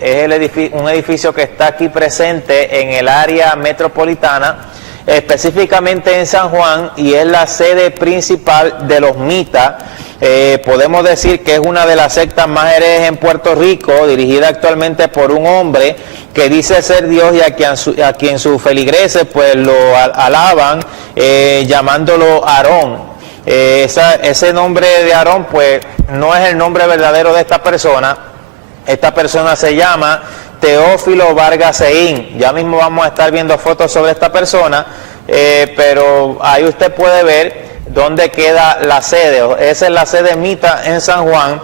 Es un edificio que está aquí presente en el área metropolitana, específicamente en San Juan, y es la sede principal de los Mitas. Podemos decir que es una de las sectas más herejes en Puerto Rico, dirigida actualmente por un hombre que dice ser Dios y a quien sus feligreses pues lo alaban, llamándolo Aarón. Ese nombre de Aarón pues no es el nombre verdadero de esta persona. Esta persona se llama Teófilo Vargas Ceín. Ya mismo vamos a estar viendo fotos sobre esta persona, pero ahí usted puede ver dónde queda la sede. Esa es la sede Mita en San Juan.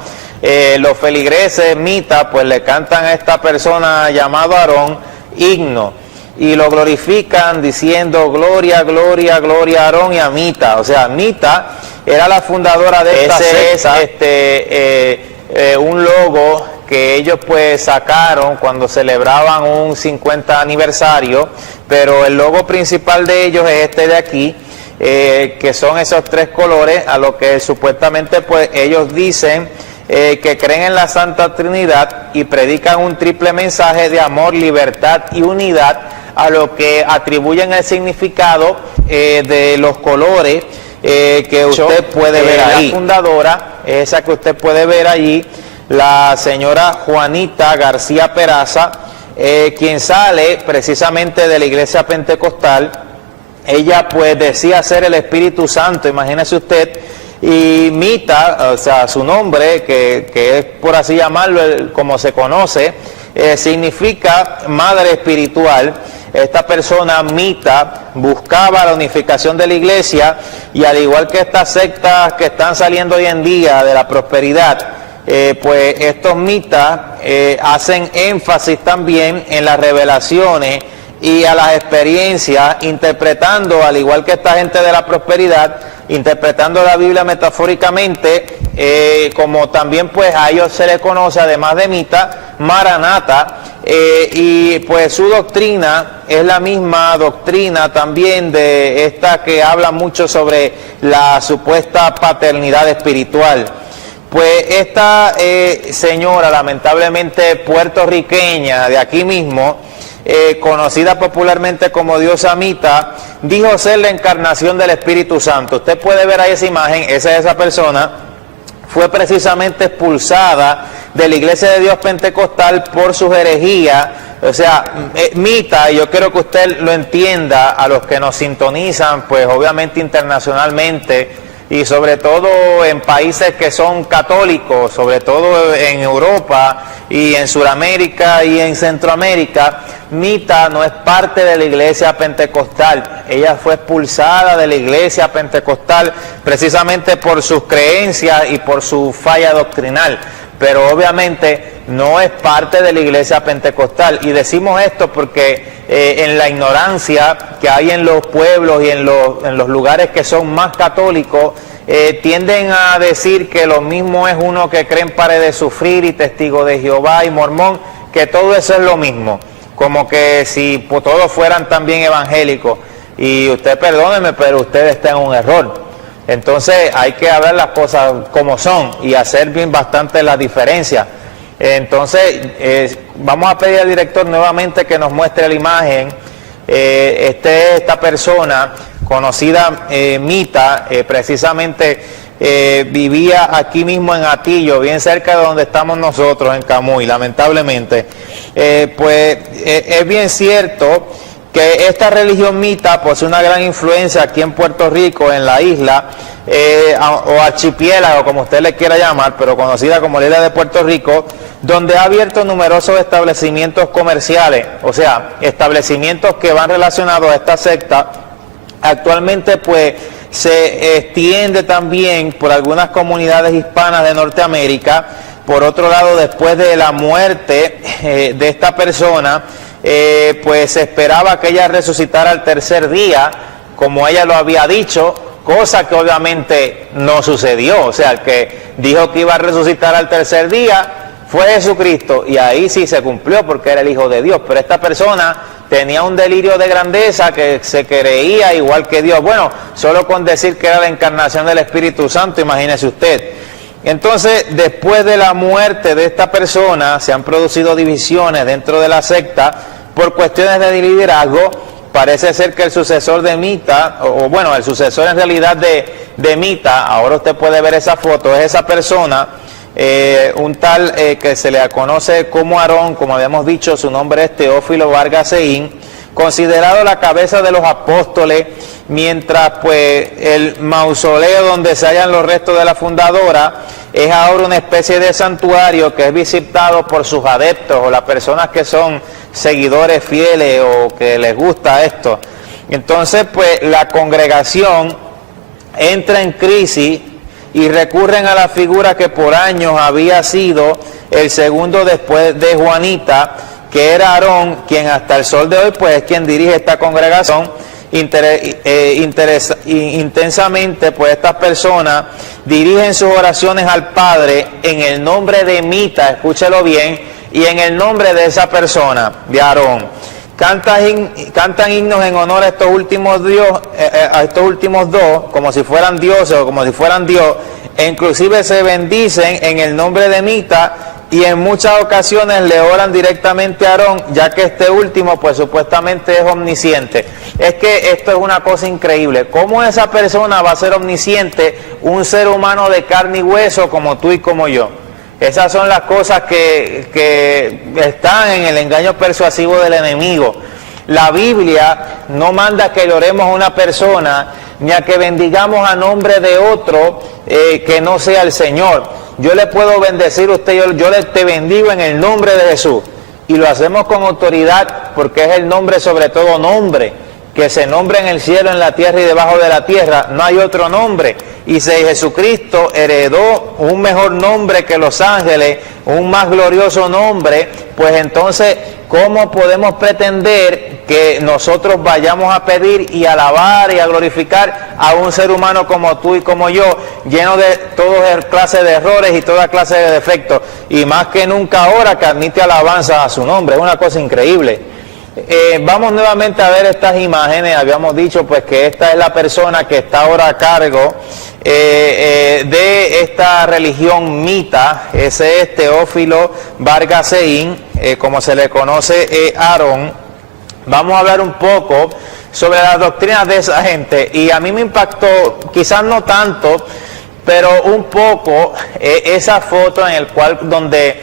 Los feligreses Mita pues le cantan a esta persona llamado Aarón himno y lo glorifican diciendo gloria, gloria, gloria a Aarón y a Mita. O sea, Mita era la fundadora de esta secta. Un logo que ellos pues sacaron cuando celebraban un 50 aniversario, pero el logo principal de ellos es este de aquí, que son esos tres colores, a lo que supuestamente pues ellos dicen que creen en la Santa Trinidad y predican un triple mensaje de amor, libertad y unidad, a lo que atribuyen el significado de los colores que usted puede ver ahí. La fundadora, esa que usted puede ver allí, la señora Juanita García Peraza, quien sale precisamente de la iglesia pentecostal. Ella pues decía ser el Espíritu Santo, imagínese usted, y Mita, o sea, su nombre, que es por así llamarlo, como se conoce, significa madre espiritual. Esta persona, Mita, buscaba la unificación de la iglesia, y al igual que estas sectas que están saliendo hoy en día de la prosperidad, pues estos Mitas hacen énfasis también en las revelaciones y a las experiencias, interpretando, al igual que esta gente de la prosperidad, interpretando la Biblia metafóricamente, como también pues a ellos se les conoce, además de Mita, Maranata, y pues su doctrina es la misma doctrina también de esta que habla mucho sobre la supuesta paternidad espiritual. Pues esta señora, lamentablemente puertorriqueña, de aquí mismo, conocida popularmente como diosa Mita, dijo ser la encarnación del Espíritu Santo. Usted puede ver ahí esa imagen, esa es esa persona. Fue precisamente expulsada de la Iglesia de Dios Pentecostal por sus herejías. O sea, Mita, y yo quiero que usted lo entienda, a los que nos sintonizan, pues obviamente internacionalmente, y sobre todo en países que son católicos, sobre todo en Europa y en Sudamérica y en Centroamérica, Mita no es parte de la iglesia pentecostal. Ella fue expulsada de la iglesia pentecostal precisamente por sus creencias y por su falla doctrinal, pero obviamente no es parte de la iglesia pentecostal. Y decimos esto porque en la ignorancia que hay en los pueblos y en los lugares que son más católicos, tienden a decir que lo mismo es uno que cree en pared de sufrir y testigo de Jehová y mormón, que todo eso es lo mismo, como que si pues, todos fueran también evangélicos. Y usted perdóneme, pero usted está en un error. Entonces hay que hablar las cosas como son y hacer bien bastante la diferencia. Entonces vamos a pedir al director nuevamente que nos muestre la imagen. Esta persona conocida, Mita, precisamente vivía aquí mismo en Atillo, bien cerca de donde estamos nosotros, en Camuy, lamentablemente. Pues es bien cierto que esta religión Mita posee una gran influencia aquí en Puerto Rico, en la isla, o archipiélago, como usted le quiera llamar, pero conocida como la isla de Puerto Rico, donde ha abierto numerosos establecimientos comerciales, o sea, establecimientos que van relacionados a esta secta. Actualmente pues se extiende también por algunas comunidades hispanas de Norteamérica. Por otro lado, después de la muerte de esta persona, pues se esperaba que ella resucitara al tercer día, como ella lo había dicho, cosa que obviamente no sucedió. O sea, el que dijo que iba a resucitar al tercer día fue Jesucristo, y ahí sí se cumplió porque era el Hijo de Dios. Pero esta persona tenía un delirio de grandeza, que se creía igual que Dios. Bueno, solo con decir que era la encarnación del Espíritu Santo, imagínese usted. Entonces, después de la muerte de esta persona, se han producido divisiones dentro de la secta por cuestiones de liderazgo. Parece ser que el sucesor de Mita, o bueno, el sucesor en realidad de Mita, ahora usted puede ver esa foto, es esa persona, un tal que se le conoce como Aarón, como habíamos dicho, su nombre es Teófilo Vargas Ceín, considerado la cabeza de los apóstoles, mientras pues el mausoleo donde se hallan los restos de la fundadora es ahora una especie de santuario que es visitado por sus adeptos o las personas que son seguidores fieles o que les gusta esto. Entonces pues la congregación entra en crisis y recurren a la figura que por años había sido el segundo después de Juanita, que era Aarón, quien hasta el sol de hoy pues es quien dirige esta congregación. Intensamente pues estas personas dirigen sus oraciones al Padre en el nombre de Mita, escúchelo bien, y en el nombre de esa persona, de Aarón. Cantan himnos en honor a estos últimos dos, como si fueran dioses o como si fueran Dios, e inclusive se bendicen en el nombre de Mita, y en muchas ocasiones le oran directamente a Aarón, ya que este último pues supuestamente es omnisciente. Es que esto es una cosa increíble. ¿Cómo esa persona va a ser omnisciente, un ser humano de carne y hueso como tú y como yo? Esas son las cosas que están en el engaño persuasivo del enemigo. La Biblia no manda que le oremos a una persona, ni a que bendigamos a nombre de otro que no sea el Señor. Yo le puedo bendecir a usted, yo te bendigo en el nombre de Jesús. Y lo hacemos con autoridad porque es el nombre sobre todo nombre, que se nombra en el cielo, en la tierra y debajo de la tierra. No hay otro nombre. Y si Jesucristo heredó un mejor nombre que los ángeles, un más glorioso nombre, pues entonces, ¿cómo podemos pretender que nosotros vayamos a pedir y alabar y a glorificar a un ser humano como tú y como yo, lleno de toda clase de errores y toda clase de defectos? Y más que nunca ahora que admite alabanza a su nombre. Es una cosa increíble. Vamos nuevamente a ver estas imágenes. Habíamos dicho pues que esta es la persona que está ahora a cargo de esta religión Mita. Ese es Teófilo Vargas Ceín, como se le conoce Aarón. Vamos a hablar un poco sobre las doctrinas de esa gente, y a mí me impactó, quizás no tanto, pero un poco esa foto en el cual donde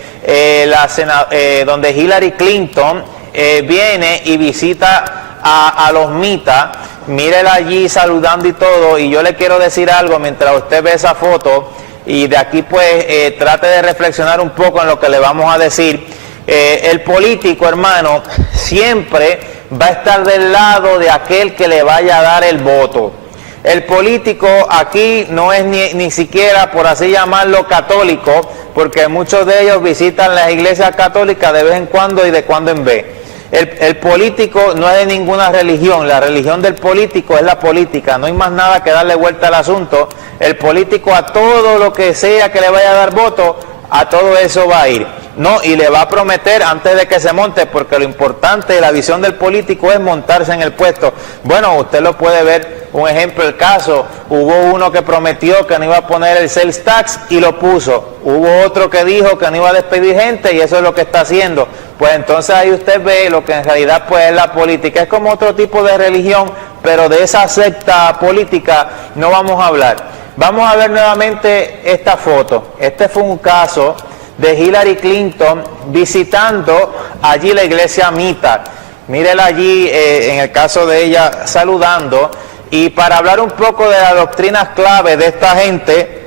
Hillary Clinton viene y visita a los Mita. Mírela allí saludando y todo, y yo le quiero decir algo mientras usted ve esa foto, y de aquí pues trate de reflexionar un poco en lo que le vamos a decir. El político, hermano, siempre va a estar del lado de aquel que le vaya a dar el voto. El político aquí no es ni siquiera, por así llamarlo, católico, porque muchos de ellos visitan las iglesias católicas de vez en cuando y de cuando en vez. El político no es de ninguna religión. La religión del político es la política. No hay más nada que darle vuelta al asunto. El político, a todo lo que sea que le vaya a dar voto, a todo eso va a ir. No, y le va a prometer antes de que se monte, porque lo importante de la visión del político es montarse en el puesto. Bueno, usted lo puede ver, un ejemplo, el caso, hubo uno que prometió que no iba a poner el sales tax y lo puso. Hubo otro que dijo que no iba a despedir gente y eso es lo que está haciendo. Pues entonces ahí usted ve lo que en realidad pues es la política. Es como otro tipo de religión, pero de esa secta política no vamos a hablar. Vamos a ver nuevamente esta foto. Este fue un caso de Hillary Clinton visitando allí la iglesia Mita. Mírela allí, en el caso de ella, saludando. Y para hablar un poco de las doctrinas clave de esta gente,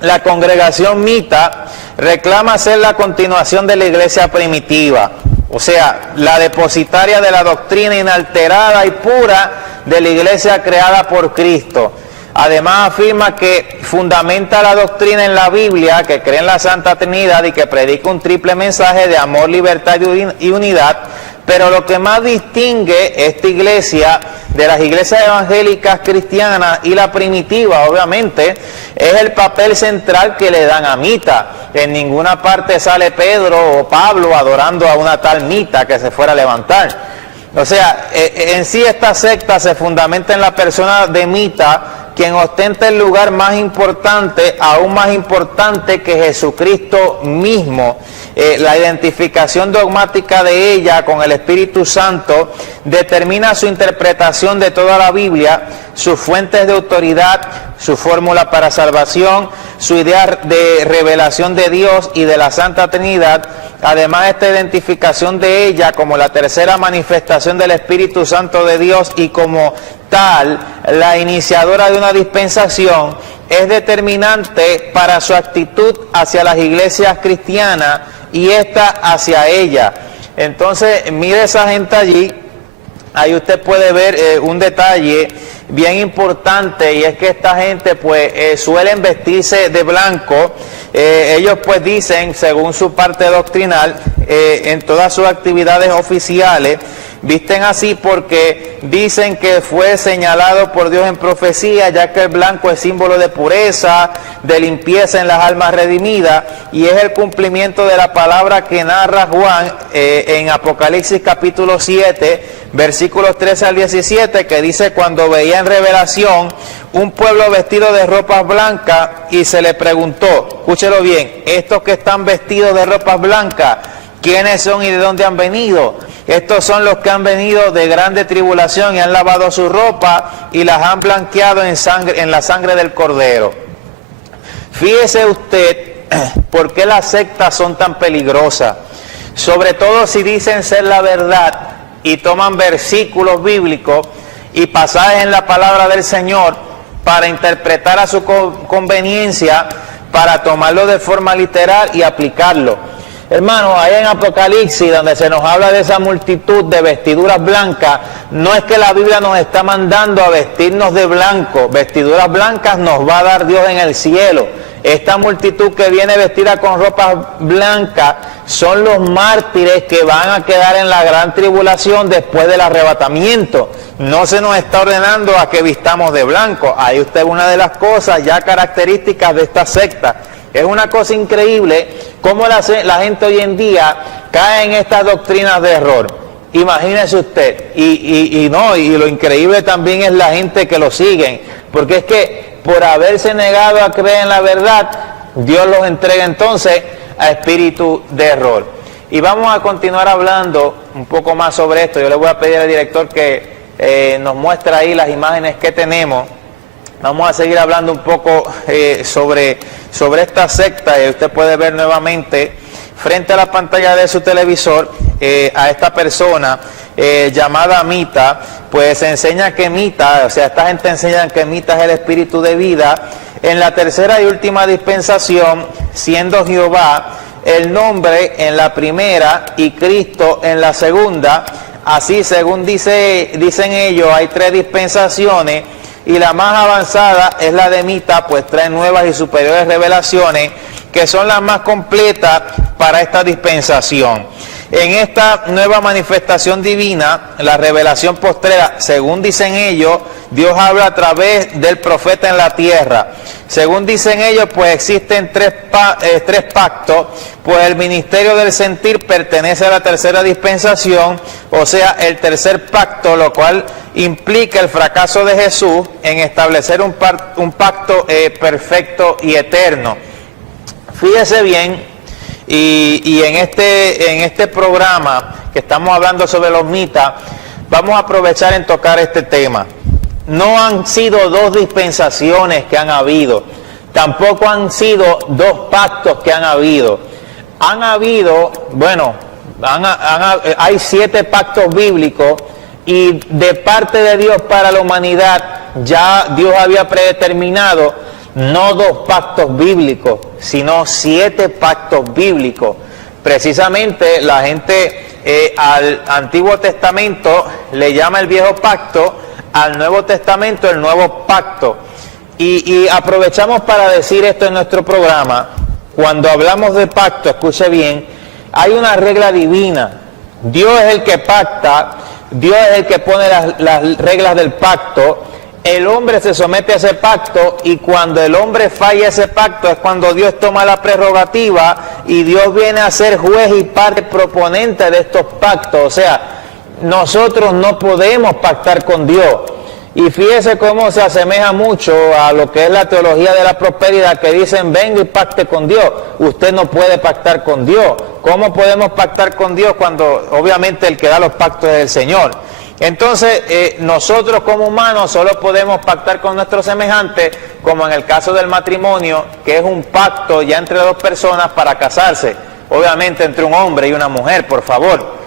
la congregación Mita reclama ser la continuación de la iglesia primitiva, o sea, la depositaria de la doctrina inalterada y pura de la iglesia creada por Cristo. Además afirma que fundamenta la doctrina en la Biblia, que cree en la Santa Trinidad y que predica un triple mensaje de amor, libertad y unidad. Pero lo que más distingue esta iglesia de las iglesias evangélicas cristianas y la primitiva, obviamente, es el papel central que le dan a Mita. En ninguna parte sale Pedro o Pablo adorando a una tal Mita que se fuera a levantar. O sea, en sí esta secta se fundamenta en la persona de Mita, quien ostenta el lugar más importante, aún más importante que Jesucristo mismo. La identificación dogmática de ella con el Espíritu Santo determina su interpretación de toda la Biblia, sus fuentes de autoridad, su fórmula para salvación, su idea de revelación de Dios y de la Santa Trinidad. Además, esta identificación de ella como la tercera manifestación del Espíritu Santo de Dios y como tal, la iniciadora de una dispensación, es determinante para su actitud hacia las iglesias cristianas y esta hacia ella. Entonces, mire esa gente allí, ahí usted puede ver un detalle bien importante, y es que esta gente pues suelen vestirse de blanco. Ellos pues dicen, según su parte doctrinal, en todas sus actividades oficiales, visten así porque dicen que fue señalado por Dios en profecía, ya que el blanco es símbolo de pureza, de limpieza en las almas redimidas, y es el cumplimiento de la palabra que narra Juan en Apocalipsis capítulo 7, versículos 13 al 17, que dice: cuando veía en revelación un pueblo vestido de ropas blancas, y se le preguntó, escúchelo bien, estos que están vestidos de ropas blancas, ¿quiénes son y de dónde han venido? Estos son los que han venido de grande tribulación y han lavado su ropa y las han blanqueado en la sangre del Cordero. Fíjese usted por qué las sectas son tan peligrosas, sobre todo si dicen ser la verdad y toman versículos bíblicos y pasajes en la palabra del Señor para interpretar a su conveniencia, para tomarlo de forma literal y aplicarlo. Hermanos, ahí en Apocalipsis, donde se nos habla de esa multitud de vestiduras blancas, no es que la Biblia nos está mandando a vestirnos de blanco. Vestiduras blancas nos va a dar Dios en el cielo. Esta multitud que viene vestida con ropas blancas son los mártires que van a quedar en la gran tribulación después del arrebatamiento. No se nos está ordenando a que vistamos de blanco. Ahí usted ve una de las cosas ya características de esta secta. Es una cosa increíble cómo la gente hoy en día cae en estas doctrinas de error. Imagínese usted. Y lo increíble también es la gente que lo siguen. Porque es que por haberse negado a creer en la verdad, Dios los entrega entonces a espíritu de error. Y vamos a continuar hablando un poco más sobre esto. Yo le voy a pedir al director que nos muestre ahí las imágenes que tenemos. Vamos a seguir hablando un poco sobre esta secta, y usted puede ver nuevamente frente a la pantalla de su televisor a esta persona llamada Mita. Pues enseña que Mita, o sea, esta gente enseña que Mita es el espíritu de vida en la tercera y última dispensación, siendo Jehová el nombre en la primera y Cristo en la segunda. Así, según dicen ellos, hay tres dispensaciones, y la más avanzada es la de Mita, pues trae nuevas y superiores revelaciones que son las más completas para esta dispensación. En esta nueva manifestación divina, la revelación postrera, según dicen ellos, Dios habla a través del profeta en la tierra. Según dicen ellos, pues existen tres pactos, pues el ministerio del sentir pertenece a la tercera dispensación, o sea, el tercer pacto, lo cual implica el fracaso de Jesús en establecer un pacto perfecto y eterno. Fíjese bien, y en este programa que estamos hablando sobre los mitas, vamos a aprovechar en tocar este tema. No han sido dos dispensaciones que han habido, tampoco han sido dos pactos que han habido. Han habido, bueno, hay 7 pactos bíblicos, y de parte de Dios para la humanidad ya Dios había predeterminado no 2 pactos bíblicos, sino 7 pactos bíblicos. Precisamente la gente al Antiguo Testamento le llama el Viejo Pacto, al Nuevo Testamento el Nuevo Pacto. Y aprovechamos para decir esto en nuestro programa. Cuando hablamos de pacto, escuche bien, hay una regla divina. Dios es el que pacta, Dios es el que pone las reglas del pacto. El hombre se somete a ese pacto, y cuando el hombre falla ese pacto es cuando Dios toma la prerrogativa y Dios viene a ser juez y parte proponente de estos pactos. O sea, nosotros no podemos pactar con Dios. Y fíjese cómo se asemeja mucho a lo que es la teología de la prosperidad, que dicen, venga y pacte con Dios. Usted no puede pactar con Dios. ¿Cómo podemos pactar con Dios cuando obviamente el que da los pactos es el Señor? Entonces, nosotros como humanos solo podemos pactar con nuestros semejantes, como en el caso del matrimonio, que es un pacto ya entre dos personas para casarse. Obviamente entre un hombre y una mujer, por favor.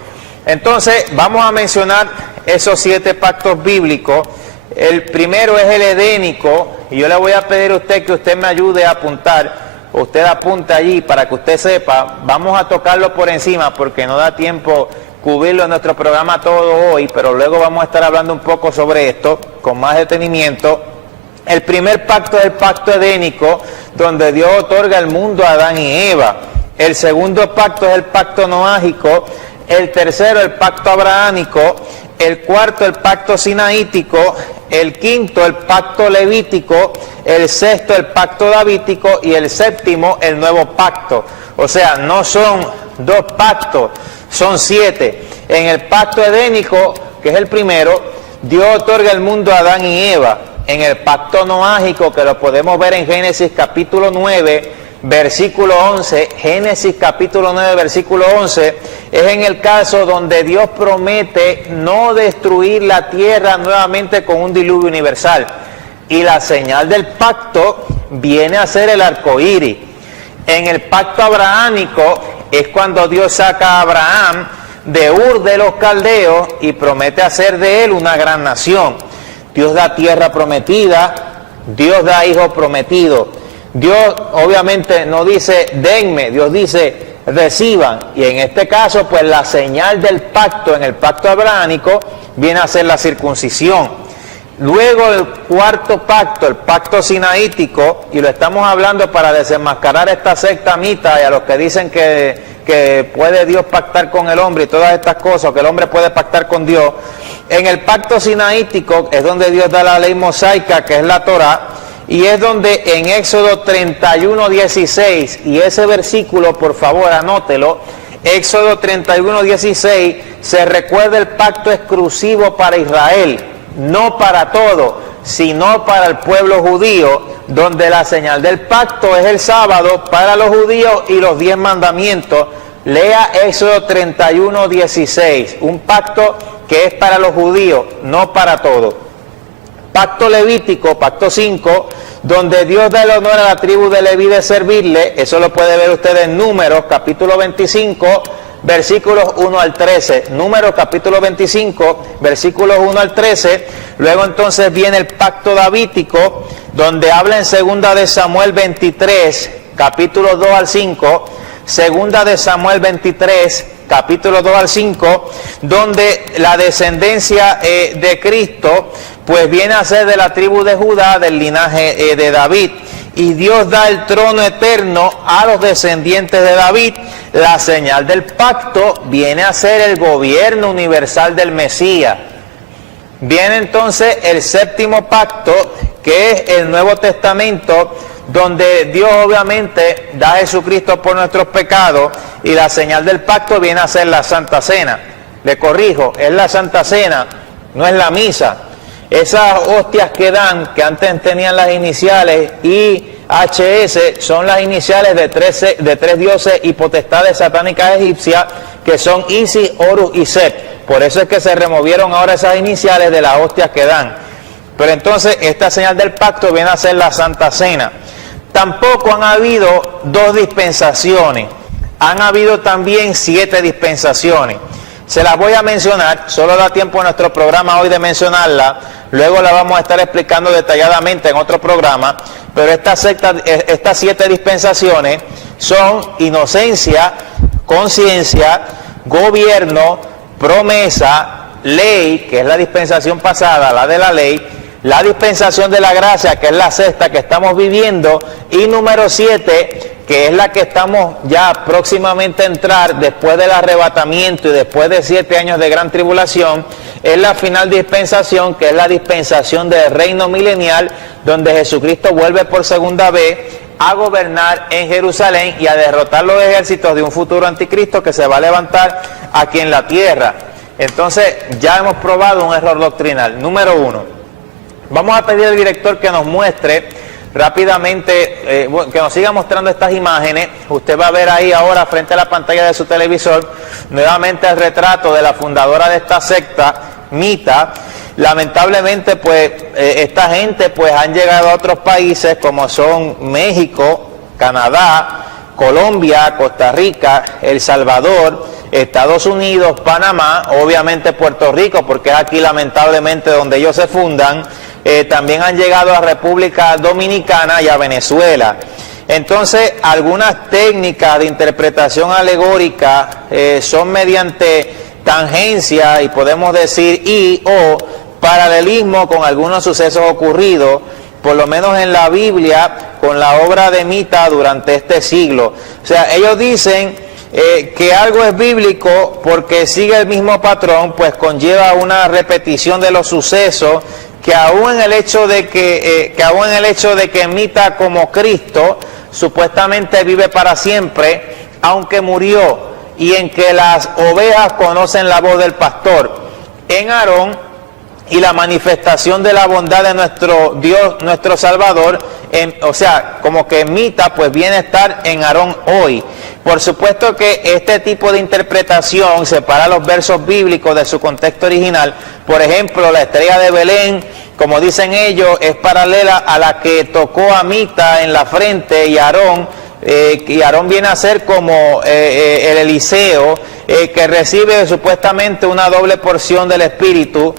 Entonces, vamos a mencionar esos 7 pactos bíblicos. El primero es el edénico, y yo le voy a pedir a usted que usted me ayude a apuntar. Usted apunta allí para que usted sepa. Vamos a tocarlo por encima porque no da tiempo cubrirlo en nuestro programa todo hoy, pero luego vamos a estar hablando un poco sobre esto con más detenimiento. El primer pacto es el pacto edénico, donde Dios otorga el mundo a Adán y Eva. El segundo pacto es el pacto noágico. El tercero, el pacto abrahámico. El cuarto, el pacto sinaítico. El quinto, el pacto levítico. El sexto, el pacto davítico. Y el séptimo, el nuevo pacto. O sea, no son 2 pactos, son 7. En el pacto edénico, que es el primero, Dios otorga el mundo a Adán y Eva. En el pacto noágico, que lo podemos ver en Génesis capítulo 9, versículo 11, Génesis capítulo 9, versículo 11, es en el caso donde Dios promete no destruir la tierra nuevamente con un diluvio universal. Y la señal del pacto viene a ser el arco iris. En el pacto abrahámico es cuando Dios saca a Abraham de Ur de los Caldeos y promete hacer de él una gran nación. Dios da tierra prometida, Dios da hijo prometido. Dios obviamente no dice denme, Dios dice reciban. Y en este caso, pues la señal del pacto en el pacto abrahámico viene a ser la circuncisión. Luego el cuarto pacto, el pacto sinaítico, y lo estamos hablando para desenmascarar esta secta mita y a los que dicen que puede Dios pactar con el hombre y todas estas cosas, que el hombre puede pactar con Dios. En el pacto sinaítico es donde Dios da la ley mosaica, que es la Torá, y es donde en Éxodo 31:16, y ese versículo por favor anótelo, Éxodo 31:16, se recuerda el pacto exclusivo para Israel, no para todo, sino para el pueblo judío, donde la señal del pacto es el sábado para los judíos y los 10 mandamientos. Lea Éxodo 31:16, un pacto que es para los judíos, no para todos. Pacto levítico, pacto 5, donde Dios da el honor a la tribu de Leví de servirle. Eso lo puede ver usted en Números, capítulo 25, versículos 1 al 13. Números, capítulo 25, versículos 1 al 13. Luego entonces viene el pacto davítico, donde habla en segunda de Samuel 23, capítulos 2 al 5. Segunda de Samuel 23, capítulo 2 al 5, donde la descendencia de Cristo pues viene a ser de la tribu de Judá, del linaje de David, y Dios da el trono eterno a los descendientes de David. La señal del pacto viene a ser el gobierno universal del Mesías. Viene entonces el séptimo pacto, que es el Nuevo Testamento, donde Dios obviamente da a Jesucristo por nuestros pecados, y la señal del pacto viene a ser la Santa Cena. Le corrijo, es la Santa Cena, no es la misa. Esas hostias que dan, que antes tenían las iniciales IHS, son las iniciales de tres dioses y potestades satánicas egipcias, que son Isis, Horus y Set. Por eso es que se removieron ahora esas iniciales de las hostias que dan. Pero entonces esta señal del pacto viene a ser la Santa Cena. Tampoco han habido 2 dispensaciones, han habido también 7 dispensaciones. Se las voy a mencionar, solo da tiempo en nuestro programa hoy de mencionarla, luego la vamos a estar explicando detalladamente en otro programa, pero estas 7 dispensaciones son inocencia, conciencia, gobierno, promesa, ley, que es la dispensación pasada, la de la ley, la dispensación de la gracia, que es la sexta que estamos viviendo, y número 7, que es la que estamos ya próximamente a entrar después del arrebatamiento y después de 7 años de gran tribulación, es la final dispensación, que es la dispensación del reino milenial, donde Jesucristo vuelve por segunda vez a gobernar en Jerusalén y a derrotar los ejércitos de un futuro anticristo que se va a levantar aquí en la tierra. Entonces ya hemos probado un error doctrinal. Número 1, Vamos a pedir al director que nos muestre rápidamente, que nos siga mostrando estas imágenes. Usted va a ver ahí ahora frente a la pantalla de su televisor nuevamente el retrato de la fundadora de esta secta, Mita. Lamentablemente pues esta gente pues han llegado a otros países como son México, Canadá, Colombia, Costa Rica, El Salvador, Estados Unidos, Panamá, obviamente Puerto Rico, porque es aquí lamentablemente donde ellos se fundan. También han llegado a República Dominicana y a Venezuela. Entonces, algunas técnicas de interpretación alegórica son mediante tangencia y podemos decir o paralelismo con algunos sucesos ocurridos, por lo menos en la Biblia, con la obra de Mita durante este siglo. O sea, ellos dicen que algo es bíblico porque sigue el mismo patrón, pues conlleva una repetición de los sucesos, que aún en el hecho de que Mita como Cristo supuestamente vive para siempre, aunque murió, y en que las ovejas conocen la voz del pastor, en Aarón, y la manifestación de la bondad de nuestro Dios, nuestro Salvador, o sea, como que Mita pues viene a estar en Aarón hoy. Por supuesto que este tipo de interpretación separa los versos bíblicos de su contexto original. Por ejemplo, la estrella de Belén, como dicen ellos, es paralela a la que tocó a Mita en la frente, y Aarón viene a ser como el Eliseo, que recibe supuestamente una doble porción del Espíritu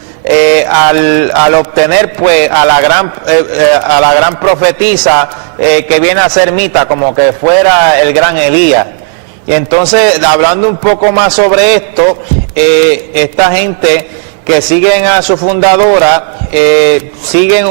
al obtener pues a la gran profetisa que viene a ser Mita, como que fuera el gran Elías. Y entonces, hablando un poco más sobre esto, esta gente que siguen a su fundadora, siguen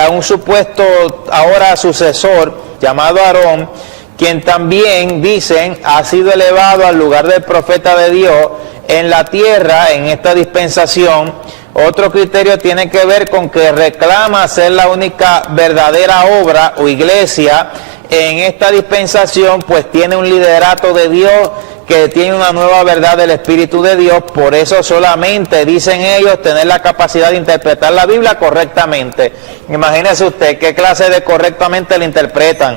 a un supuesto ahora sucesor llamado Aarón, quien también, dicen, ha sido elevado al lugar del profeta de Dios en la tierra, en esta dispensación. Otro criterio tiene que ver con que reclama ser la única verdadera obra o iglesia en esta dispensación, pues tiene un liderato de Dios, que tiene una nueva verdad del Espíritu de Dios. Por eso solamente, dicen ellos, tener la capacidad de interpretar la Biblia correctamente. Imagínese usted qué clase de correctamente la interpretan.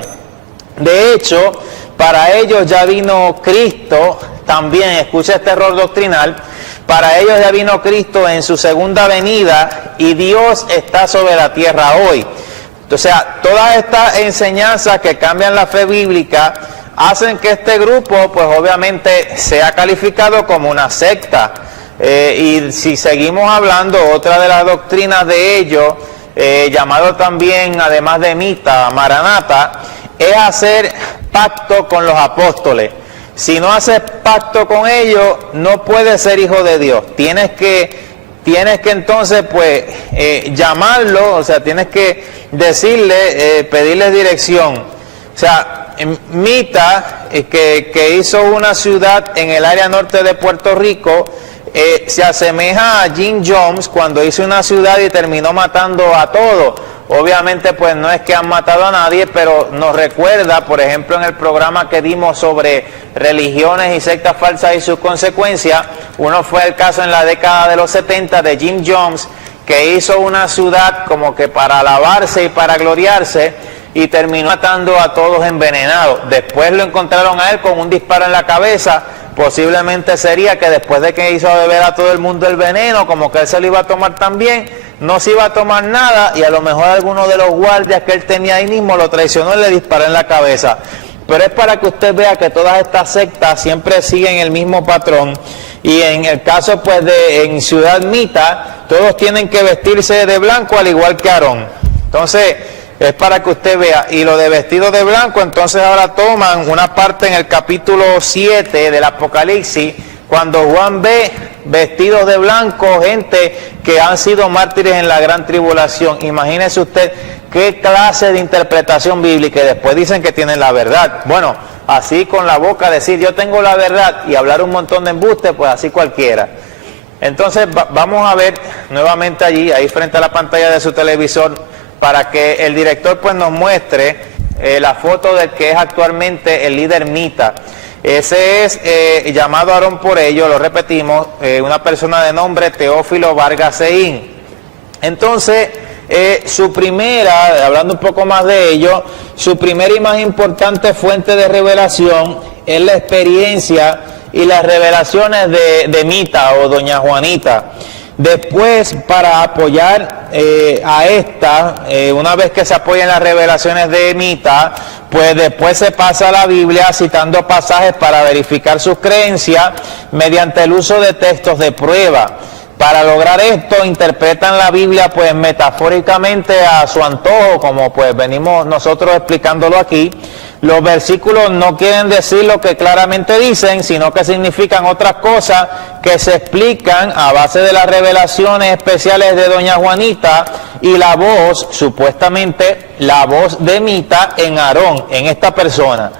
De hecho, para ellos ya vino Cristo también, escucha este error doctrinal, para ellos ya vino Cristo en su segunda venida y Dios está sobre la tierra hoy. O sea, todas estas enseñanzas que cambian la fe bíblica hacen que este grupo, pues obviamente, sea calificado como una secta. Y si seguimos hablando, otra de las doctrinas de ellos, llamado también, además de Mita, Maranata, es hacer pacto con los apóstoles. Si no haces pacto con ellos, no puedes ser hijo de Dios. Tienes que entonces pues llamarlo, o sea, tienes que decirle, pedirle dirección. O sea, Mita, que hizo una ciudad en el área norte de Puerto Rico, se asemeja a Jim Jones cuando hizo una ciudad y terminó matando a todos. Obviamente pues no es que han matado a nadie, pero nos recuerda, por ejemplo, en el programa que dimos sobre religiones y sectas falsas y sus consecuencias, uno fue el caso en la década de los 70 de Jim Jones, que hizo una ciudad como que para alabarse y para gloriarse, y terminó matando a todos envenenados. Después lo encontraron a él con un disparo en la cabeza. Posiblemente sería que después de que hizo beber a todo el mundo el veneno, como que él se lo iba a tomar también, no se iba a tomar nada, y a lo mejor alguno de los guardias que él tenía ahí mismo lo traicionó y le disparó en la cabeza. Pero es para que usted vea que todas estas sectas siempre siguen el mismo patrón. Y en el caso pues en Ciudad Mita, todos tienen que vestirse de blanco al igual que Aarón. Entonces, es para que usted vea. Y lo de vestido de blanco, entonces ahora toman una parte en el capítulo 7 del Apocalipsis, cuando Juan ve vestidos de blanco, gente que han sido mártires en la gran tribulación. Imagínese usted qué clase de interpretación bíblica, y después dicen que tienen la verdad. Bueno, así con la boca decir yo tengo la verdad y hablar un montón de embuste, pues así cualquiera. Entonces vamos a ver nuevamente allí, ahí frente a la pantalla de su televisor, para que el director pues nos muestre la foto del que es actualmente el líder Mita. Ese es llamado Aarón por ello, lo repetimos, una persona de nombre Teófilo Vargas Ceín. Entonces, su primera, hablando un poco más de ello, su primera y más importante fuente de revelación es la experiencia y las revelaciones de Mita o Doña Juanita. Después, para apoyar a esta, una vez que se apoyan las revelaciones de Mita, pues después se pasa a la Biblia citando pasajes para verificar sus creencias mediante el uso de textos de prueba. Para lograr esto, interpretan la Biblia pues metafóricamente a su antojo, como pues venimos nosotros explicándolo aquí. Los versículos no quieren decir lo que claramente dicen, sino que significan otras cosas que se explican a base de las revelaciones especiales de Doña Juanita y la voz, supuestamente, la voz de Mita en Aarón, en esta persona.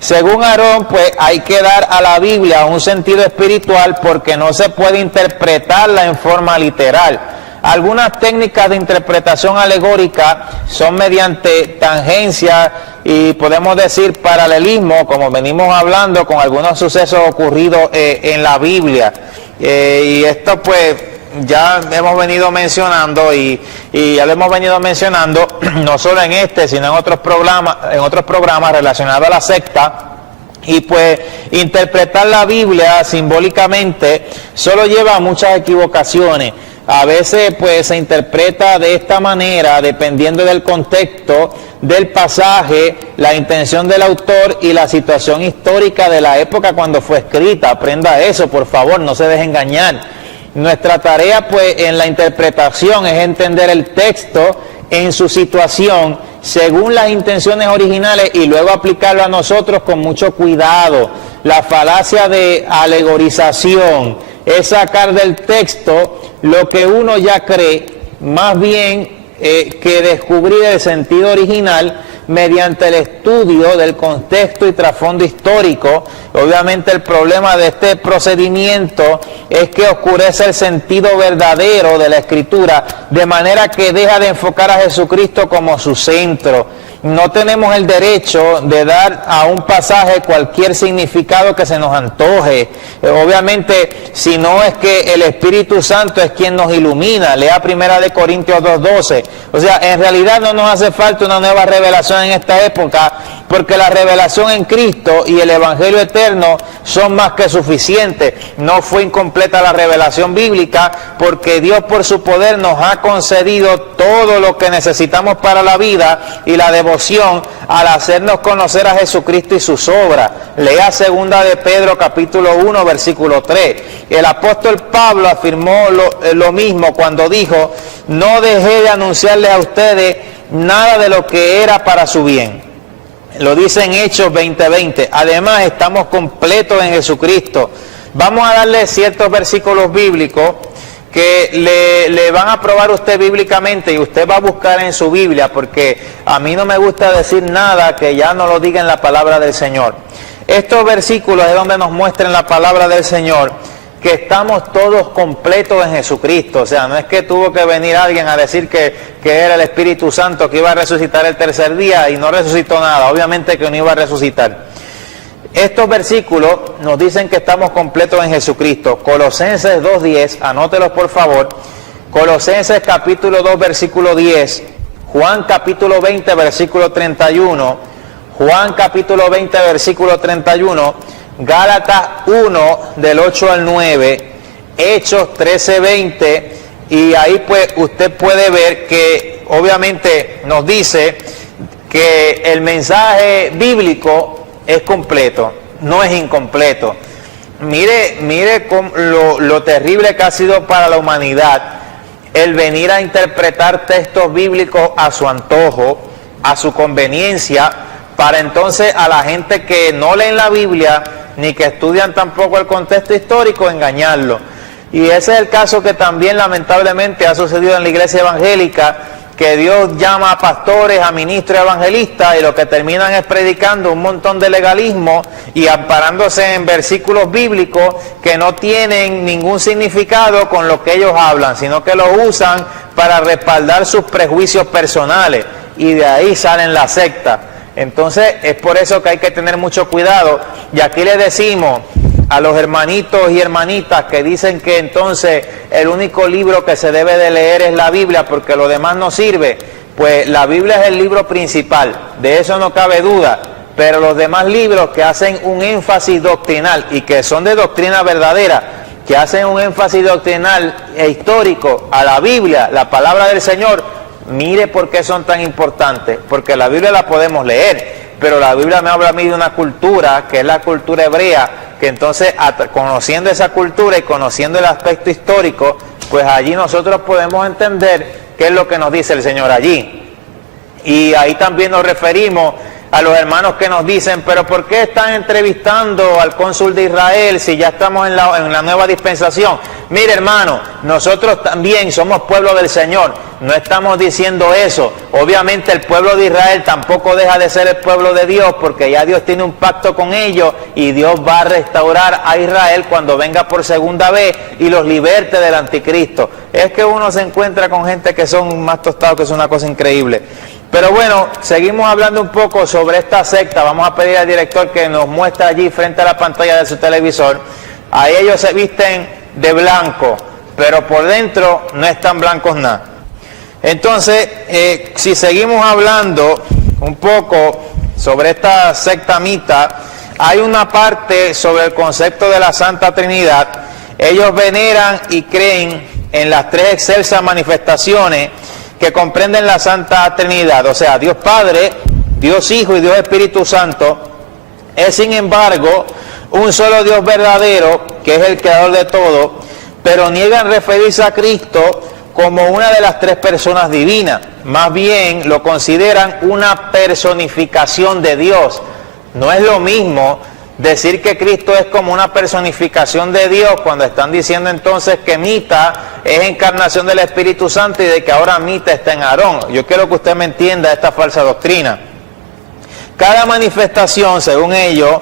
Según Aarón, pues hay que dar a la Biblia un sentido espiritual porque no se puede interpretarla en forma literal. Algunas técnicas de interpretación alegórica son mediante tangencia y podemos decir paralelismo, como venimos hablando con algunos sucesos ocurridos en la Biblia. Y esto pues ya hemos venido mencionando y ya lo hemos venido mencionando no solo en este, sino en otros programas relacionados a la secta. Y pues interpretar la Biblia simbólicamente solo lleva a muchas equivocaciones. A veces pues se interpreta de esta manera dependiendo del contexto del pasaje, la intención del autor y la situación histórica de la época cuando fue escrita. Aprenda eso, por favor, no se deje engañar. Nuestra tarea pues en la interpretación es entender el texto en su situación según las intenciones originales y luego aplicarlo a nosotros con mucho cuidado. La falacia de alegorización es sacar del texto lo que uno ya cree, más bien que descubrir el sentido original mediante el estudio del contexto y trasfondo histórico. Obviamente el problema de este procedimiento es que oscurece el sentido verdadero de la Escritura, de manera que deja de enfocar a Jesucristo como su centro. No tenemos el derecho de dar a un pasaje cualquier significado que se nos antoje. Obviamente, si no es que el Espíritu Santo es quien nos ilumina. Lea 1 Corintios 2:12. O sea, en realidad no nos hace falta una nueva revelación en esta época, porque la revelación en Cristo y el Evangelio eterno son más que suficientes. No fue incompleta la revelación bíblica, porque Dios por su poder nos ha concedido todo lo que necesitamos para la vida y la devoción al hacernos conocer a Jesucristo y sus obras. Lea 2 de Pedro capítulo 1 versículo 3. El apóstol Pablo afirmó lo mismo cuando dijo: no dejé de anunciarles a ustedes nada de lo que era para su bien. Lo dice en Hechos 20:20. Además, estamos completos en Jesucristo. Vamos a darle ciertos versículos bíblicos que le van a probar usted bíblicamente y usted va a buscar en su Biblia, porque a mí no me gusta decir nada que ya no lo diga en la palabra del Señor. Estos versículos es donde nos muestra en la palabra del Señor que estamos todos completos en Jesucristo. O sea, no es que tuvo que venir alguien a decir que era el Espíritu Santo que iba a resucitar el tercer día y no resucitó nada. Obviamente que no iba a resucitar. Estos versículos nos dicen que estamos completos en Jesucristo. Colosenses 2:10, anótelos por favor. Colosenses capítulo 2 versículo 10. Juan capítulo 20 versículo 31. Juan capítulo 20 versículo 31. Gálatas 1 del 8 al 9. Hechos 13:20. Y ahí pues usted puede ver que obviamente nos dice que el mensaje bíblico es completo, no es incompleto. Mire lo terrible que ha sido para la humanidad el venir a interpretar textos bíblicos a su antojo, a su conveniencia, para entonces a la gente que no leen la Biblia ni que estudian tampoco el contexto histórico engañarlo. Y ese es el caso que también lamentablemente ha sucedido en la iglesia evangélica, que Dios llama a pastores, a ministros evangelistas, y lo que terminan es predicando un montón de legalismo y amparándose en versículos bíblicos que no tienen ningún significado con lo que ellos hablan, sino que lo usan para respaldar sus prejuicios personales, y de ahí salen las sectas. Entonces es por eso que hay que tener mucho cuidado, y aquí le decimos a los hermanitos y hermanitas que dicen que entonces el único libro que se debe de leer es la Biblia porque lo demás no sirve, pues la Biblia es el libro principal, de eso no cabe duda, pero los demás libros que hacen un énfasis doctrinal y que son de doctrina verdadera, que hacen un énfasis doctrinal e histórico a la Biblia, la palabra del Señor, mire por qué son tan importantes, porque la Biblia la podemos leer, pero la Biblia me habla a mí de una cultura, que es la cultura hebrea, que entonces conociendo esa cultura y conociendo el aspecto histórico, pues allí nosotros podemos entender qué es lo que nos dice el Señor allí. Y ahí también nos referimos a los hermanos que nos dicen, pero ¿por qué están entrevistando al cónsul de Israel si ya estamos en la nueva dispensación? Mire, hermano, nosotros también somos pueblo del Señor, no estamos diciendo eso. Obviamente el pueblo de Israel tampoco deja de ser el pueblo de Dios, porque ya Dios tiene un pacto con ellos y Dios va a restaurar a Israel cuando venga por segunda vez y los liberte del anticristo. Es que uno se encuentra con gente que son más tostados, que es una cosa increíble. Pero bueno, seguimos hablando un poco sobre esta secta. Vamos a pedir al director que nos muestre allí frente a la pantalla de su televisor. Ahí ellos se visten de blanco, pero por dentro no están blancos nada. Entonces, si seguimos hablando un poco sobre esta secta mita, hay una parte sobre el concepto de la Santa Trinidad. Ellos veneran y creen en las tres excelsas manifestaciones que comprenden la Santa Trinidad, o sea, Dios Padre, Dios Hijo y Dios Espíritu Santo. Es sin embargo un solo Dios verdadero, que es el creador de todo, pero niegan referirse a Cristo como una de las tres personas divinas, más bien lo consideran una personificación de Dios. No es lo mismo decir que Cristo es como una personificación de Dios cuando están diciendo entonces que Mita es encarnación del Espíritu Santo y de que ahora Mita está en Aarón. Yo quiero que usted me entienda esta falsa doctrina. Cada manifestación, según ellos,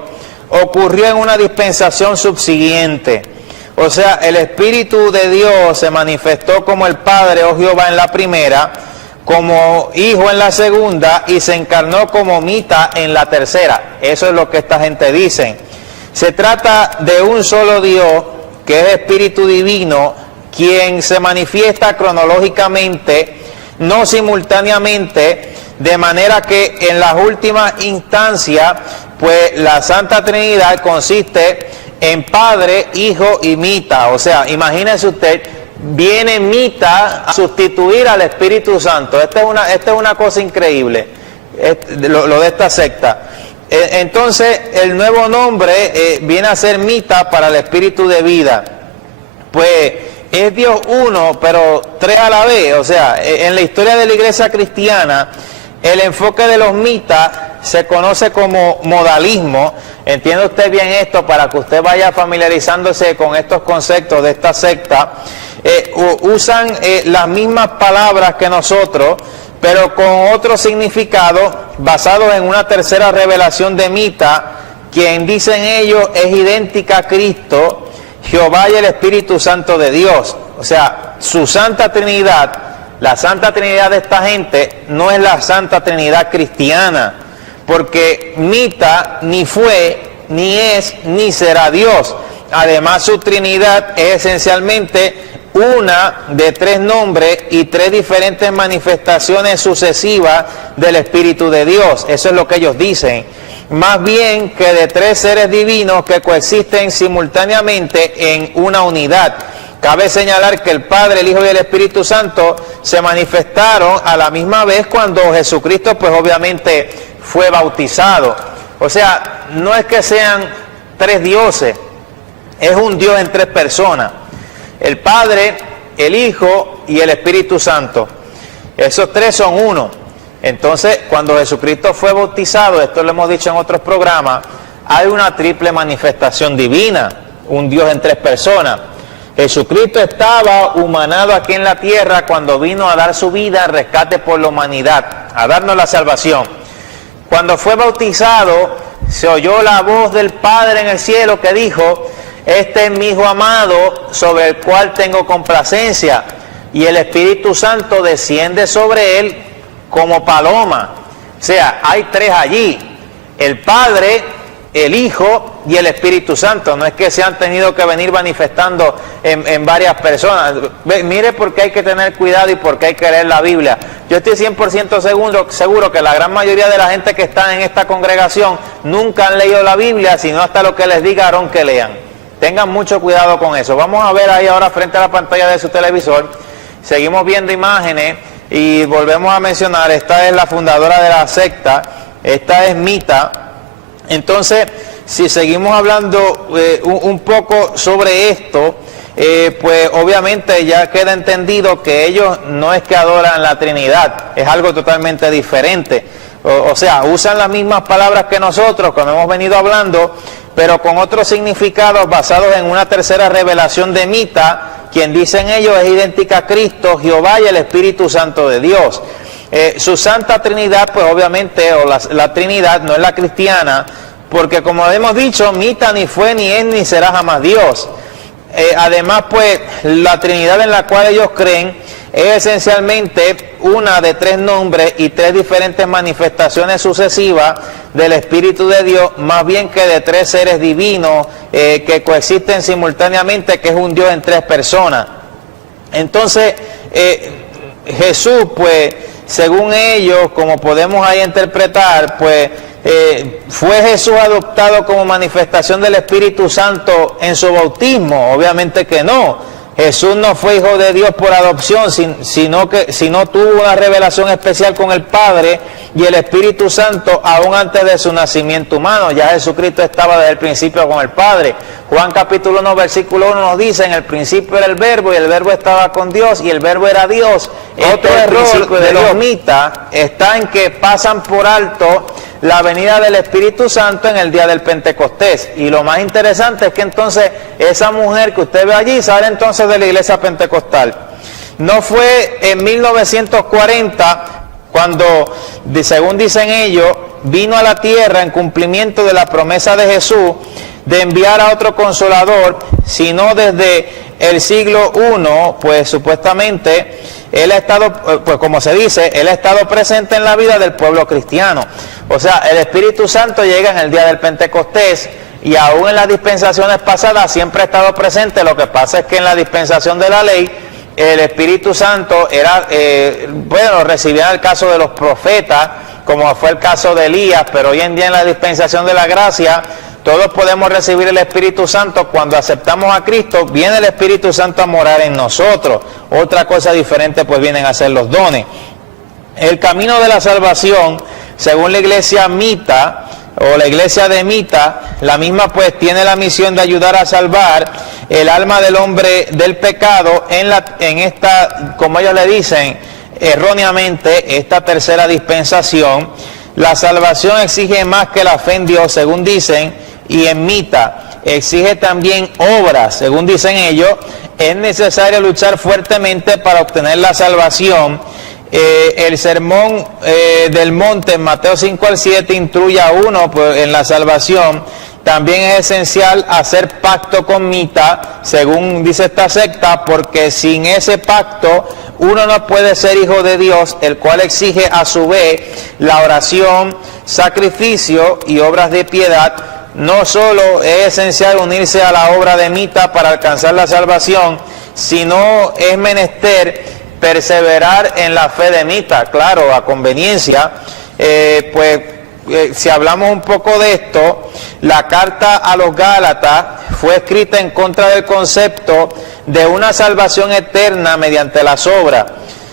ocurrió en una dispensación subsiguiente. O sea, el Espíritu de Dios se manifestó como el Padre, oh Jehová, en la primera, como Hijo en la segunda y se encarnó como Mita en la tercera. Eso es lo que esta gente dice. Se trata de un solo Dios, que es Espíritu Divino, quien se manifiesta cronológicamente, no simultáneamente, de manera que en las últimas instancias, pues la Santa Trinidad consiste en Padre, Hijo y Mita. O sea, imagínense usted, viene Mita a sustituir al Espíritu Santo. Esta es una cosa increíble, lo de esta secta. Entonces, el nuevo nombre viene a ser Mita para el Espíritu de vida. Pues es Dios uno, pero tres a la vez. O sea, en la historia de la iglesia cristiana, el enfoque de los mitas se conoce como modalismo. Entiende usted bien esto para que usted vaya familiarizándose con estos conceptos de esta secta. Usan las mismas palabras que nosotros, pero con otro significado, basado en una tercera revelación de Mita, quien dicen ellos es idéntica a Cristo, Jehová y el Espíritu Santo de Dios. O sea, su Santa Trinidad, la Santa Trinidad de esta gente, no es la Santa Trinidad cristiana, porque Mita ni fue, ni es, ni será Dios. Además, su Trinidad es esencialmente una de tres nombres y tres diferentes manifestaciones sucesivas del Espíritu de Dios. Eso es lo que ellos dicen. Más bien que de tres seres divinos que coexisten simultáneamente en una unidad. Cabe señalar que el Padre, el Hijo y el Espíritu Santo se manifestaron a la misma vez cuando Jesucristo, pues obviamente, fue bautizado. O sea, no es que sean tres dioses, es un Dios en tres personas. El Padre, el Hijo y el Espíritu Santo. Esos tres son uno. Entonces, cuando Jesucristo fue bautizado, esto lo hemos dicho en otros programas, hay una triple manifestación divina, un Dios en tres personas. Jesucristo estaba humanado aquí en la tierra cuando vino a dar su vida en rescate por la humanidad, a darnos la salvación. Cuando fue bautizado, se oyó la voz del Padre en el cielo que dijo: este es mi Hijo amado, sobre el cual tengo complacencia. Y el Espíritu Santo desciende sobre él como paloma. O sea, hay tres allí: el Padre, el Hijo y el Espíritu Santo. No es que se han tenido que venir manifestando en varias personas. Mire por qué hay que tener cuidado y por qué hay que leer la Biblia. Yo estoy 100% seguro que la gran mayoría de la gente que está en esta congregación nunca han leído la Biblia, sino hasta lo que les diga Aarón que lean. Tengan mucho cuidado con eso. Vamos a ver ahí ahora frente a la pantalla de su televisor. Seguimos viendo imágenes y volvemos a mencionar, esta es la fundadora de la secta, esta es Mita. Entonces, si seguimos hablando un poco sobre esto, pues obviamente ya queda entendido que ellos no es que adoran la Trinidad, es algo totalmente diferente. O sea, usan las mismas palabras que nosotros, como hemos venido hablando, pero con otros significados basados en una tercera revelación de Mita, quien dicen ellos es idéntica a Cristo, Jehová y el Espíritu Santo de Dios. Su Santa Trinidad, pues obviamente, o la Trinidad no es la cristiana, porque como hemos dicho, Mita ni fue, ni es, ni será jamás Dios. Además, pues, la Trinidad en la cual ellos creen es esencialmente una de 3 nombres y 3 diferentes manifestaciones sucesivas del Espíritu de Dios, más bien que de 3 seres divinos que coexisten simultáneamente, que es un Dios en 3 personas. Entonces, Jesús, pues, según ellos, como podemos ahí interpretar, pues, ¿fue Jesús adoptado como manifestación del Espíritu Santo en su bautismo? Obviamente que no. Jesús no fue hijo de Dios por adopción, sino tuvo una revelación especial con el Padre y el Espíritu Santo aún antes de su nacimiento humano. Ya Jesucristo estaba desde el principio con el Padre. Juan capítulo 1 versículo 1 nos dice: en el principio era el Verbo y el Verbo estaba con Dios y el Verbo era Dios. Otro error de los mitas está en que pasan por alto la venida del Espíritu Santo en el día del Pentecostés. Y lo más interesante es que entonces esa mujer que usted ve allí sale entonces de la iglesia pentecostal. No fue en 1940 cuando, según dicen ellos, vino a la tierra en cumplimiento de la promesa de Jesús de enviar a otro consolador, sino desde el siglo I, pues supuestamente él ha estado, pues como se dice, él ha estado presente en la vida del pueblo cristiano. O sea, el Espíritu Santo llega en el día del Pentecostés y aún en las dispensaciones pasadas siempre ha estado presente. Lo que pasa es que en la dispensación de la ley, el Espíritu Santo era, recibía el caso de los profetas, como fue el caso de Elías, pero hoy en día en la dispensación de la gracia, todos podemos recibir el Espíritu Santo. Cuando aceptamos a Cristo, viene el Espíritu Santo a morar en nosotros. Otra cosa diferente, pues vienen a ser los dones. El camino de la salvación, según la iglesia Mita, o la iglesia de Mita, la misma pues tiene la misión de ayudar a salvar el alma del hombre del pecado en esta, como ellos le dicen erróneamente, esta tercera dispensación. La salvación exige más que la fe en Dios, según dicen, y en Mita exige también obras, según dicen ellos. Es necesario luchar fuertemente para obtener la salvación. El sermón del monte en Mateo 5 al 7 instruye a uno pues, en la salvación. También es esencial hacer pacto con Mita, según dice esta secta, porque sin ese pacto uno no puede ser hijo de Dios, el cual exige a su vez la oración, sacrificio y obras de piedad. No solo es esencial unirse a la obra de Mita para alcanzar la salvación, sino es menester perseverar en la fe de Mita, claro, a conveniencia. Si hablamos un poco de esto, la carta a los Gálatas fue escrita en contra del concepto de una salvación eterna mediante las obras,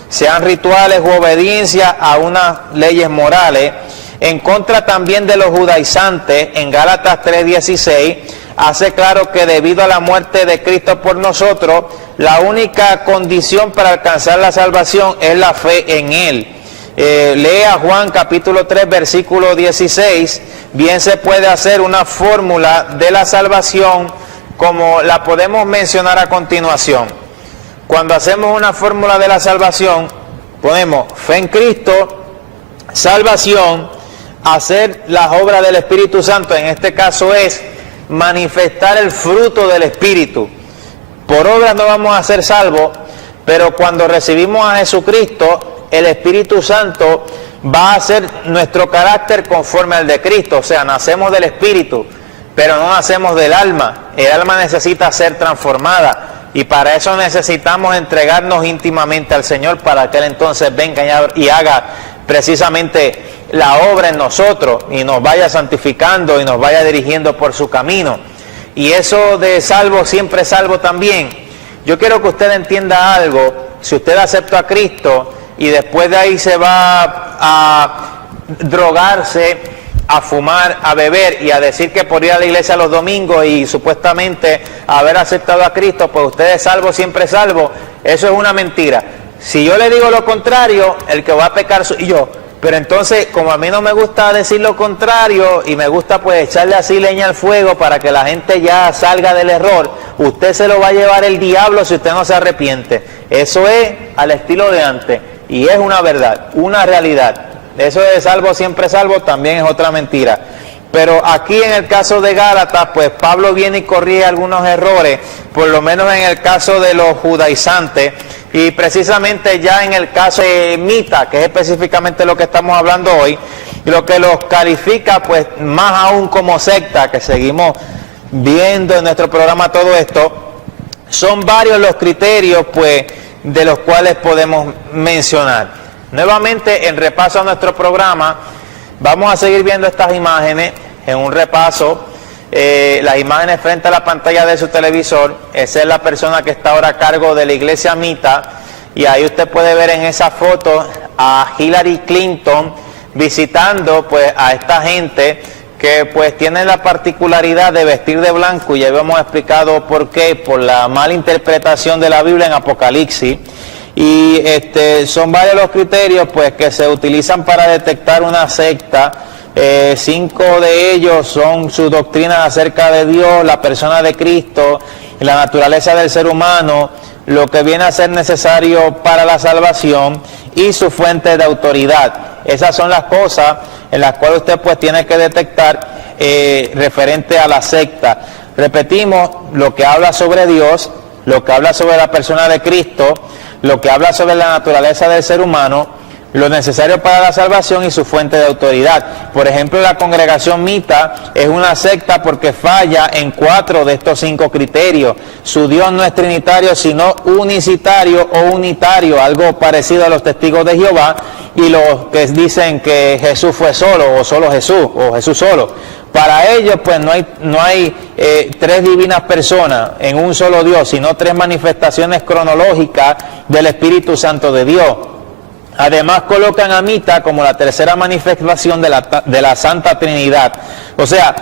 sean rituales u obediencia a unas leyes morales. En contra también de los judaizantes, en Gálatas 3:16, hace claro que debido a la muerte de Cristo por nosotros, la única condición para alcanzar la salvación es la fe en Él. Lea Juan capítulo 3 versículo 16, bien se puede hacer una fórmula de la salvación como la podemos mencionar a continuación. Cuando hacemos una fórmula de la salvación, ponemos fe en Cristo, salvación, hacer las obras del Espíritu Santo, en este caso es manifestar el fruto del Espíritu. Por obras no vamos a ser salvos, pero cuando recibimos a Jesucristo, el Espíritu Santo va a ser nuestro carácter conforme al de Cristo. O sea, nacemos del Espíritu, pero no nacemos del alma. El alma necesita ser transformada. Y para eso necesitamos entregarnos íntimamente al Señor, para que Él entonces venga y haga precisamente la obra en nosotros y nos vaya santificando y nos vaya dirigiendo por su camino. Y eso de salvo, siempre salvo también. Yo quiero que usted entienda algo. Si usted aceptó a Cristo y después de ahí se va a drogarse, a fumar, a beber y a decir que por ir a la iglesia los domingos y supuestamente haber aceptado a Cristo, pues usted es salvo, siempre salvo, eso es una mentira. Si yo le digo lo contrario, el que va a pecar soy yo. Pero entonces, como a mí no me gusta decir lo contrario y me gusta pues echarle así leña al fuego para que la gente ya salga del error, usted se lo va a llevar el diablo si usted no se arrepiente. Eso es al estilo de antes y es una verdad, una realidad. Eso de salvo, siempre salvo, también es otra mentira. Pero aquí en el caso de Gálatas, pues Pablo viene y corrige algunos errores, por lo menos en el caso de los judaizantes, y precisamente ya en el caso de Mita, que es específicamente lo que estamos hablando hoy, lo que los califica pues más aún como secta, que seguimos viendo en nuestro programa todo esto, son varios los criterios pues de los cuales podemos mencionar. Nuevamente, en repaso a nuestro programa, vamos a seguir viendo estas imágenes en un repaso. Las imágenes frente a la pantalla de su televisor. Esa es la persona que está ahora a cargo de la iglesia Mita. Y ahí usted puede ver en esa foto a Hillary Clinton visitando pues a esta gente que pues tiene la particularidad de vestir de blanco. Y ya hemos explicado por qué, por la mala interpretación de la Biblia en Apocalipsis. Y son varios los criterios pues que se utilizan para detectar una secta. 5 de ellos son sus doctrinas acerca de Dios, la persona de Cristo, la naturaleza del ser humano, lo que viene a ser necesario para la salvación y su fuente de autoridad. Esas son las cosas en las cuales usted pues tiene que detectar referente a la secta. Repetimos, lo que habla sobre Dios, lo que habla sobre la persona de Cristo, lo que habla sobre la naturaleza del ser humano, lo necesario para la salvación y su fuente de autoridad. Por ejemplo, la congregación Mita es una secta porque falla en 4 de estos 5 criterios. Su Dios no es trinitario, sino unicitario o unitario, algo parecido a los testigos de Jehová y los que dicen que Jesús fue solo, o solo Jesús, o Jesús solo. Para ellos, pues no hay 3 divinas personas en un solo Dios, sino 3 manifestaciones cronológicas del Espíritu Santo de Dios. Además colocan a Mita como la tercera manifestación de la Santa Trinidad. O sea,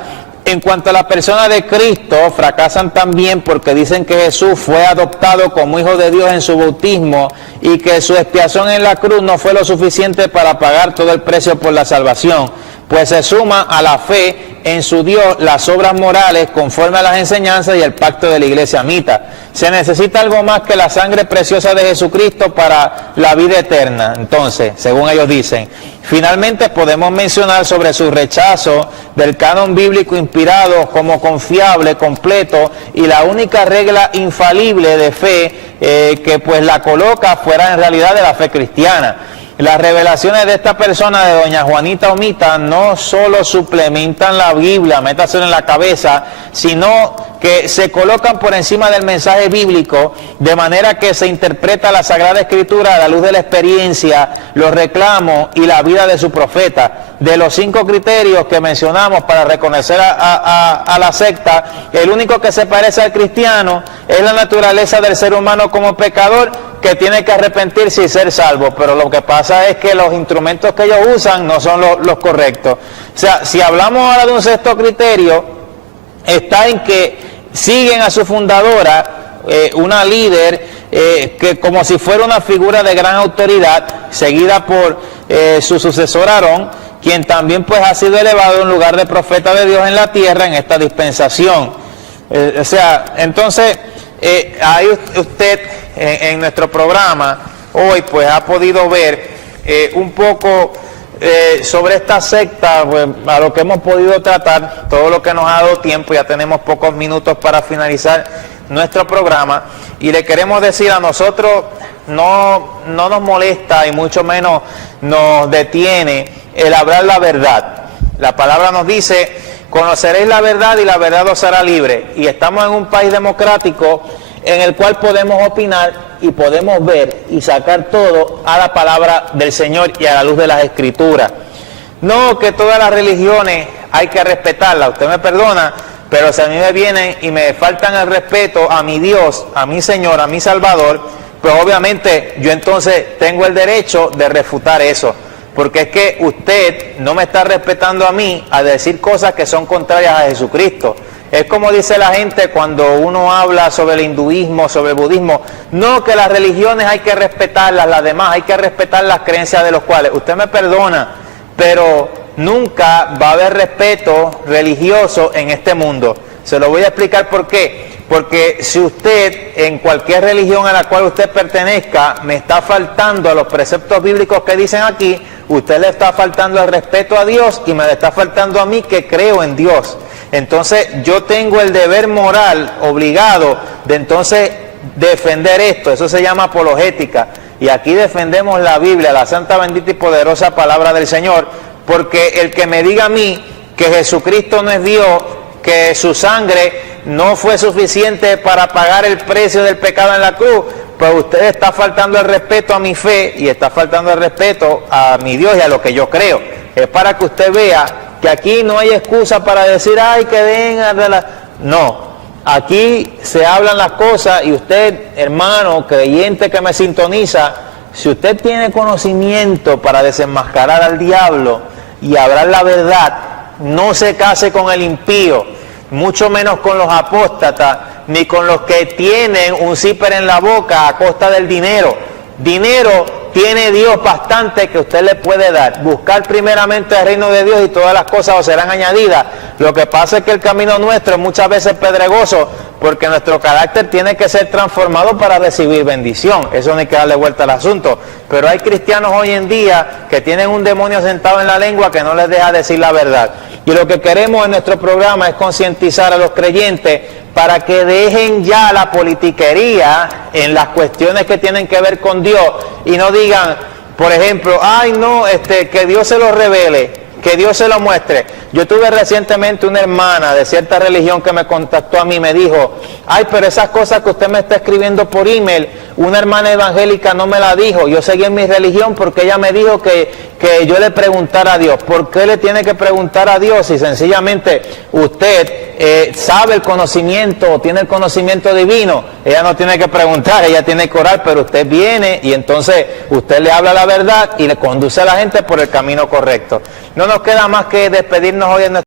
en cuanto a la persona de Cristo, fracasan también porque dicen que Jesús fue adoptado como hijo de Dios en su bautismo y que su expiación en la cruz no fue lo suficiente para pagar todo el precio por la salvación, pues se suma a la fe en su Dios las obras morales conforme a las enseñanzas y el pacto de la iglesia Mita. Se necesita algo más que la sangre preciosa de Jesucristo para la vida eterna. Entonces, según ellos dicen, finalmente podemos mencionar sobre su rechazo del canon bíblico inspirado como confiable, completo y la única regla infalible de fe que pues la coloca fuera en realidad de la fe cristiana. Las revelaciones de esta persona, de doña Juanita Omita, no solo suplementan la Biblia, métaselo en la cabeza, sino que se colocan por encima del mensaje bíblico, de manera que se interpreta la Sagrada Escritura a la luz de la experiencia, los reclamos y la vida de su profeta. De los 5 criterios que mencionamos para reconocer a la secta, el único que se parece al cristiano es la naturaleza del ser humano como pecador, que tiene que arrepentirse y ser salvo, pero lo que pasa es que los instrumentos que ellos usan no son los correctos. O sea, si hablamos ahora de un 6º criterio, está en que siguen a su fundadora, una líder que como si fuera una figura de gran autoridad, seguida por su sucesor Aarón, quien también pues ha sido elevado en lugar de profeta de Dios en la tierra en esta dispensación. O sea, entonces ahí usted en nuestro programa hoy pues ha podido ver un poco sobre esta secta, pues, a lo que hemos podido tratar, todo lo que nos ha dado tiempo. Ya tenemos pocos minutos para finalizar nuestro programa y le queremos decir a nosotros, no nos molesta y mucho menos nos detiene el hablar la verdad. La palabra nos dice: conoceréis la verdad y la verdad os hará libre. Y estamos en un país democrático en el cual podemos opinar y podemos ver y sacar todo a la palabra del Señor y a la luz de las Escrituras. No que todas las religiones hay que respetarlas, usted me perdona, pero si a mí me vienen y me faltan el respeto a mi Dios, a mi Señor, a mi Salvador, pues obviamente yo entonces tengo el derecho de refutar eso. Porque es que usted no me está respetando a mí a decir cosas que son contrarias a Jesucristo. Es como dice la gente cuando uno habla sobre el hinduismo, sobre el budismo. No, que las religiones hay que respetarlas, las demás hay que respetar las creencias de los cuales. Usted me perdona, pero nunca va a haber respeto religioso en este mundo. Se lo voy a explicar por qué. Porque si usted, en cualquier religión a la cual usted pertenezca, me está faltando a los preceptos bíblicos que dicen aquí, usted le está faltando el respeto a Dios y me le está faltando a mí, que creo en Dios. Entonces yo tengo el deber moral obligado de entonces defender esto. Eso se llama apologética. Y aquí defendemos la Biblia, la santa, bendita y poderosa palabra del Señor. Porque el que me diga a mí que Jesucristo no es Dios, que su sangre no fue suficiente para pagar el precio del pecado en la cruz, pues usted está faltando el respeto a mi fe y está faltando el respeto a mi Dios y a lo que yo creo. Es para que usted vea que aquí no hay excusa para decir, ay, que venga de la... No, aquí se hablan las cosas y usted, hermano, creyente que me sintoniza, si usted tiene conocimiento para desenmascarar al diablo y hablar la verdad, no se case con el impío, mucho menos con los apóstatas, ni con los que tienen un zipper en la boca a costa del dinero. Dinero tiene Dios bastante que usted le puede dar. Buscar primeramente el reino de Dios y todas las cosas os serán añadidas. Lo que pasa es que el camino nuestro es muchas veces pedregoso, porque nuestro carácter tiene que ser transformado para recibir bendición. Eso no hay que darle vuelta al asunto. Pero hay cristianos hoy en día que tienen un demonio sentado en la lengua que no les deja decir la verdad. Y lo que queremos en nuestro programa es concientizar a los creyentes para que dejen ya la politiquería en las cuestiones que tienen que ver con Dios y no digan, por ejemplo, ay no, que Dios se lo revele, que Dios se lo muestre. Yo tuve recientemente una hermana de cierta religión que me contactó a mí y me dijo, ay, pero esas cosas que usted me está escribiendo por email, una hermana evangélica no me la dijo. Yo seguí en mi religión porque ella me dijo que yo le preguntara a Dios. ¿Por qué le tiene que preguntar a Dios si sencillamente usted sabe el conocimiento o tiene el conocimiento divino? Ella no tiene que preguntar, ella tiene que orar, pero usted viene y entonces usted le habla la verdad y le conduce a la gente por el camino correcto. No nos queda más que despedirnos hoy en nuestro